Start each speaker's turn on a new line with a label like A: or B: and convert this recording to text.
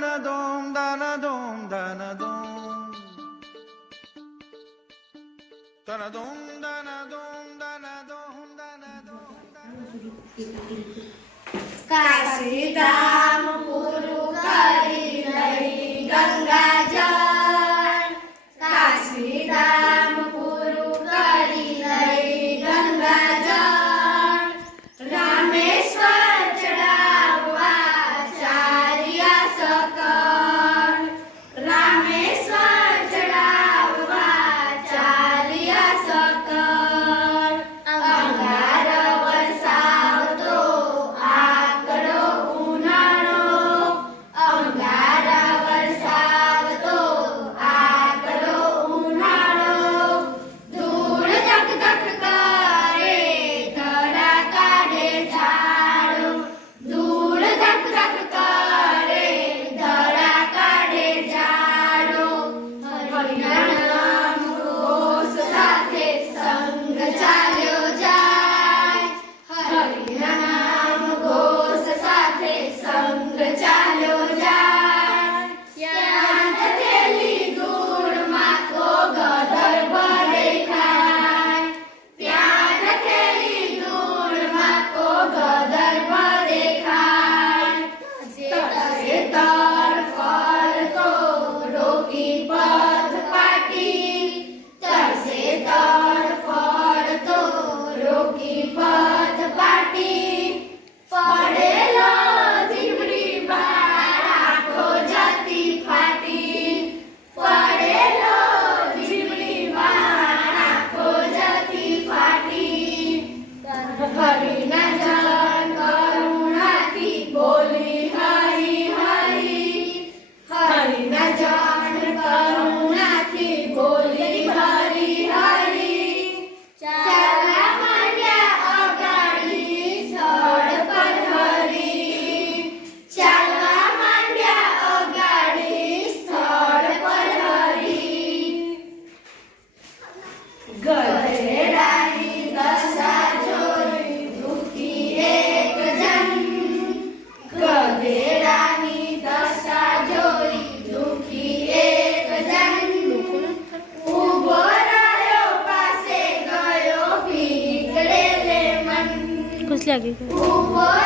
A: danadom, danadom, danadom. Danadom, danadom, danadom, danadom, danadom.
B: Casidade. party, party. Tiago. Um